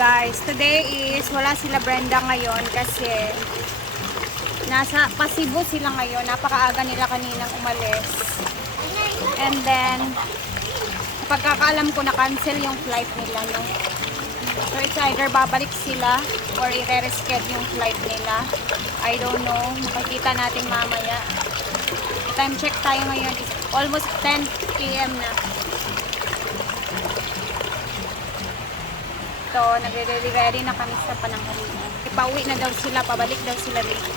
Guys, today is wala sila Brenda ngayon kasi nasa Pasibo sila ngayon. Napakaaga nila kaninang umalis. And then pagkakaalam ko na cancel yung flight nila, no? So it's either babalik sila or i-reschedule yung flight nila. I don't know. Makikita natin mamaya. Time check tayo ngayon. It's almost 10 p.m. na. So, nagre-ready na kami sa pananghalian. Ipauwi na daw sila, pabalik daw sila dito.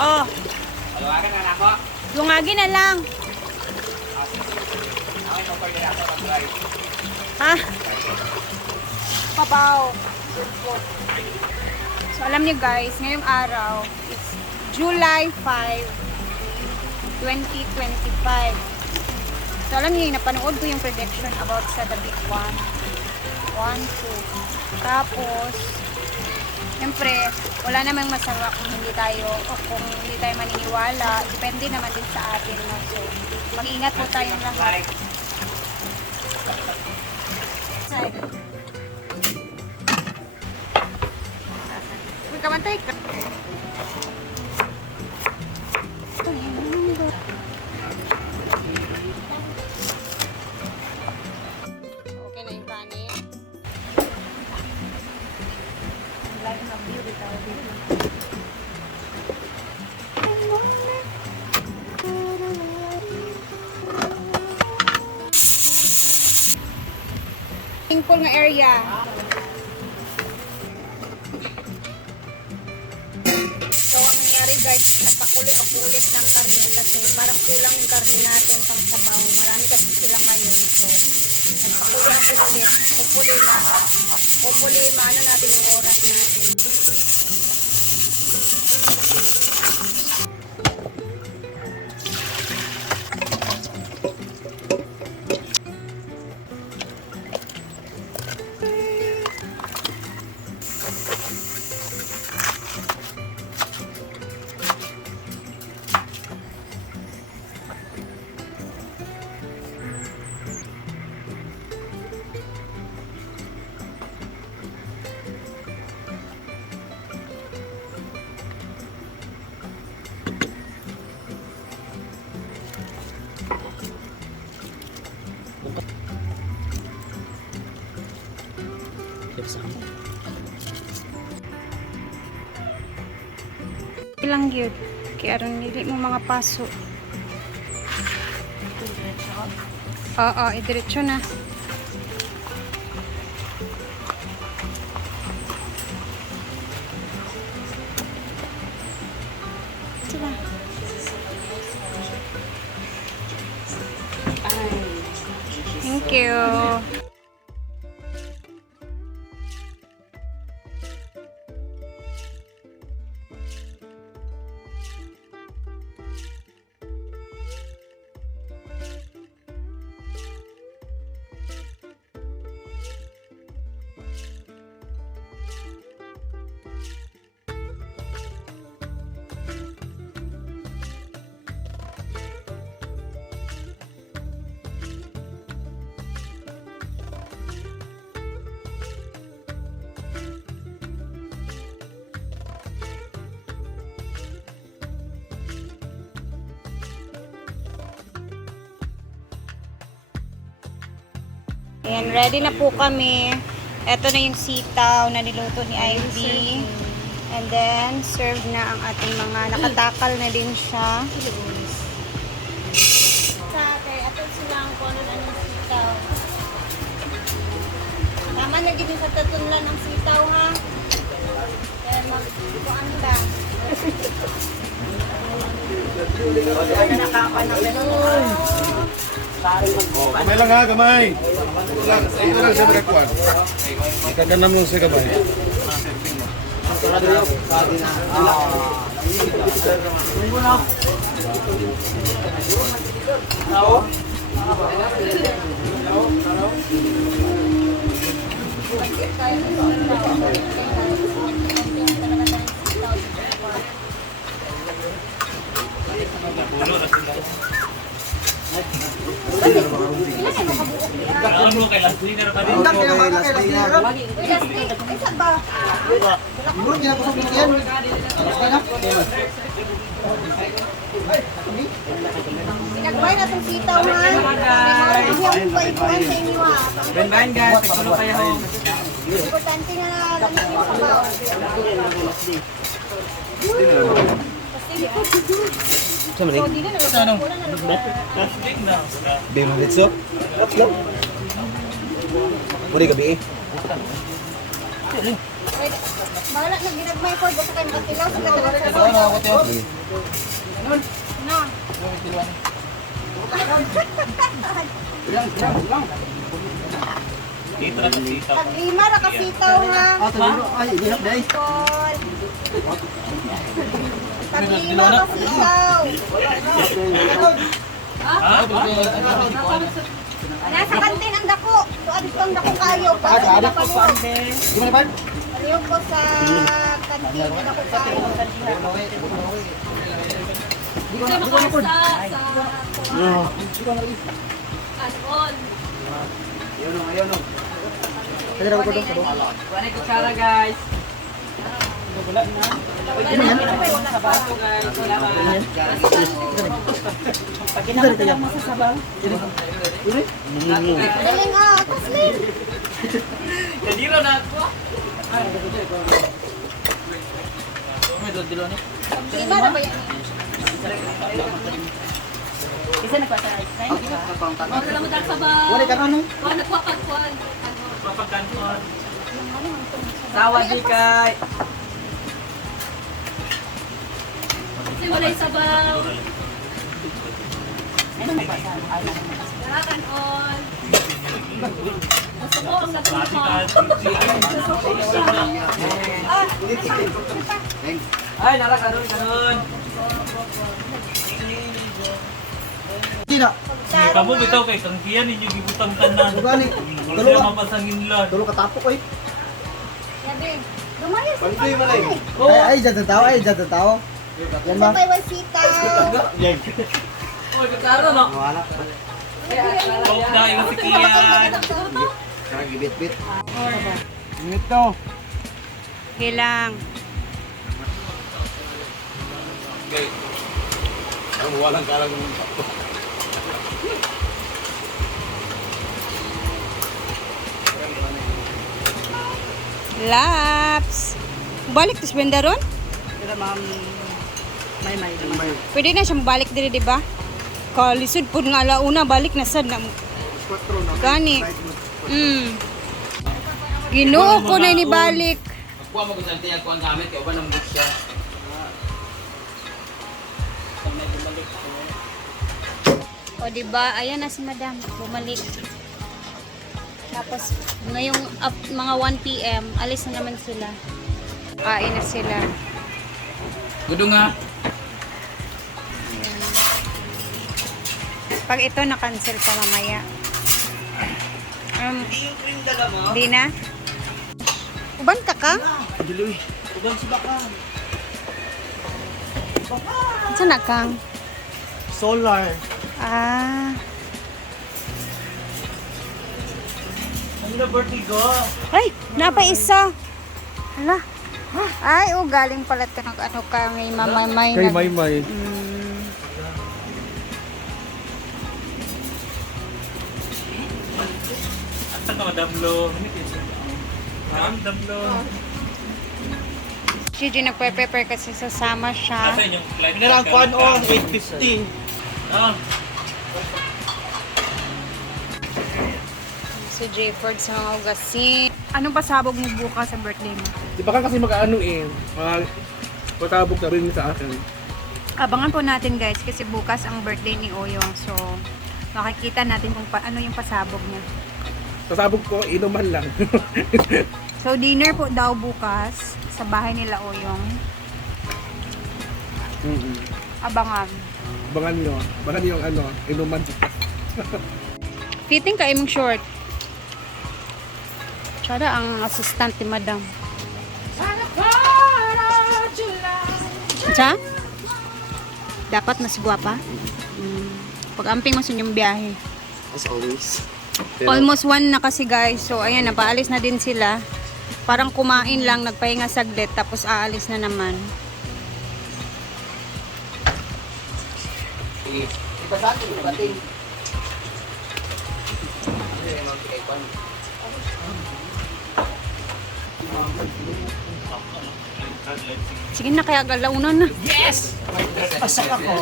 Oh. Lungagin na lang. Ha? Pabaw. So, alam niyo guys, ngayong araw, it's July 5, 2025. So, alam niyo, napanood ko yung prediction about sa the big one. 1, 2. Tapos, siyempre, wala namang masama kung hindi tayo maniniwala. Depende naman din sa atin. No? So, mag-ingat po tayong lahat. Uy, kamantay ka. Okay na yung kanin. Lain ng view dito. Swimming nga area. So, ang nangyari guys, nagpakulit ng karne kasi parang kulang yung karne natin pang sabaw. Marami kasi sila ngayon. So, nagpakulit. Hopefully, maano natin yung oras natin. Ilang yun? Kaya rin nili mo mga paso. Oo, idiretso na. Sila. Thank you. Ayan, ready na po kami. Ito na yung sitaw na niluto ni Ivy. And then, serve na ang ating mga nakatakal na din siya. Sa atin, ito silang kung ano ng sitaw. Tama na gini sa tatunlan ng sitaw, ha? Kaya mag-bukaan ba? Gamay lang ha, gamay. Ito lang siya nagkakuan. Ikaganam lang siya gamay. Alam mo kay last dinner pa din. Isa ba? Pinagbay na itong sitaw ha. Yung paipuan sa inyo ha. Ben-ben guys, nagtulo kayo ho. Importante nga na ganun yung sabaw. So, di na Bim litso. Muli gabi eh. bahala na ginagmay ko. Basta kayo makatilaw sa katalang sabaw. Na. Tag-lima na kasitaw ha. Ay, hirap dai. Kol. Tag-lima kasitaw. Nasa kantin ang dako. Doon ko ang dako kayo. Gimana pan? Aliyo ko sa kantin ang dako kayo. Kaya ko dong. Wala kutsara guys. Wala na. Daling Tasmin. Jadi lo na ako. May dilo ni. Lima na ba yan? Isa nagpasay. Wala mo dal sa ba? Wala ka ano? Wala nagpapagkuan. Papagkanton. Sawa di kay. Kasi wala yung sabaw. Ano nagpasay? Lakan on. Gusto ko ang natutunan. Ay, nara karon. Tidak. Kamu bitaw kay sangkian ninyo gibutang tanan. Gani. Wala sila mapasangin lang. Tulo ka tapok oy. Yabi. Lumayas sa Pantay mo na eh. Ay, jud tao. Yan ba? Sabay wal sitaw. Oy, karo no. Wala. Oh, dahil na si Kian. Kagi bit. Ito. Hilang. Okay. Ang walang kalang Laps. Balik tis benda ron? Pero ma'am may. Pwede na siyang balik diri, di ba? Kalisod po nga alauna, balik na sad na. Gani. Ginoo ko na ni balik. Kuha mo gud ang kuan gamit kay uban ang book siya. O di ba? Ayan na si Madam, bumalik. Tapos ngayong mga 1 PM, alis na naman sila. Kain na sila. Gudo nga. Pag ito na-cancel pa mamaya. Yung cream dala mo. Di na? Uban ka ka? Diloy. Uban si baka. Saan na kang? Solar. Ah. Ano na birthday ko? Ay, napa isa. Hala. Ay, galing pala ito ng ano ka may mamay. kay Maymay. Asa ka madamlo? Damlo. Gigi nagpe-prepare kasi sasama siya. Asa yung flight? Pinarang kuan on 850. Ah, Si Jayford sa mga ugasin. Anong pasabog mo bukas sa birthday mo? Di ba ka kasi mag-ano eh. Patabog na rin sa akin. Abangan po natin guys kasi bukas ang birthday ni Oyong. So, makikita natin kung ano yung pasabog niya. Sasabog ko, inuman lang. So, dinner po daw bukas sa bahay nila Oyong. Abangan. Abangan nyo. Abangan nyo yung ano, inuman. Fitting ka imong short. Tsara ang assistant ni Madam. Tsa? Dapat mas guwapa? Pag-amping mo sa inyong biyahe. As always. Almost 1 na kasi guys. So ayan, napaalis na din sila. Parang kumain lang, nagpahinga saglit, tapos aalis na naman. Sige na, kaya galaunan na. Yes! Pasok ako.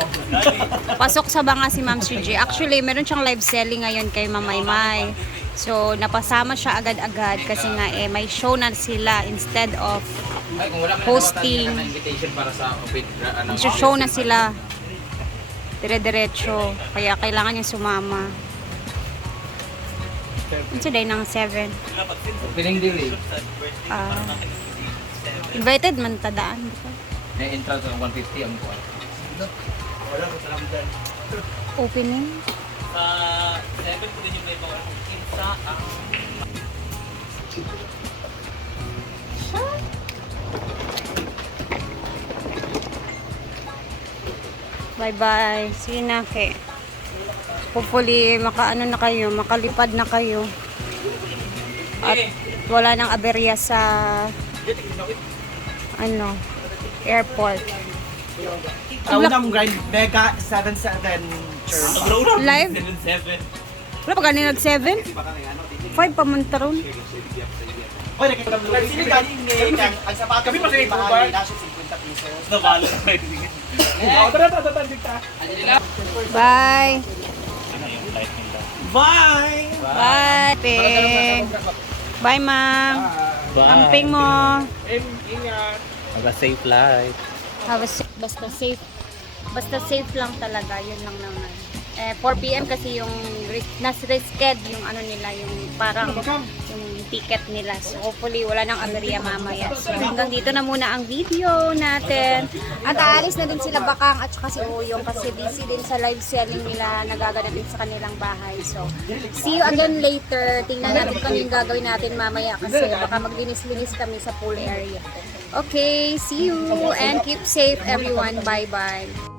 Pasok sa banga si Ma'am CJ. Actually, meron siyang live selling ngayon kay Ma'am Maymay. So, napasama siya agad-agad kasi nga may show na sila instead of hosting. Invitation para sa open Show na sila. Dire-diretso. Kaya kailangan niya sumama. Ano day ng 7? opening deal eh. Invited man tadaan. di ba? May entrance ng 150 ang buwan. Opening. Sa 7 po din yung may mga kinsa ang Bye-bye. See you na, ke. Hopefully, makaano na kayo, makalipad na kayo. At wala nang aberya sa airport. Unang grind, Mega 77 churn. ang Live? 7. Wala pa ganun nag 7? 5 pa man taron. Oy, nakikita mo. Sino galing ngayon? Ang sapatos. Kami pa sa Uber. 50 pesos. Nabalo. Bye. Bye! Bye, Ping. Bye, ma'am. Amping mo. Have a safe life. Basta safe lang talaga. Yun lang naman. 4 PM kasi yung nas-risked yung ano nila, yung parang yung ticket nila. So hopefully wala nang aberya mamaya. So hanggang dito na muna ang video natin. At aalis na din sila Bakang at saka si Uyong kasi busy din sa live selling nila, nagaganap din sa kanilang bahay. So see you again later. Tingnan natin kung yung gagawin natin mamaya kasi baka maglinis-linis kami sa pool area. Okay, see you and keep safe everyone. Bye-bye.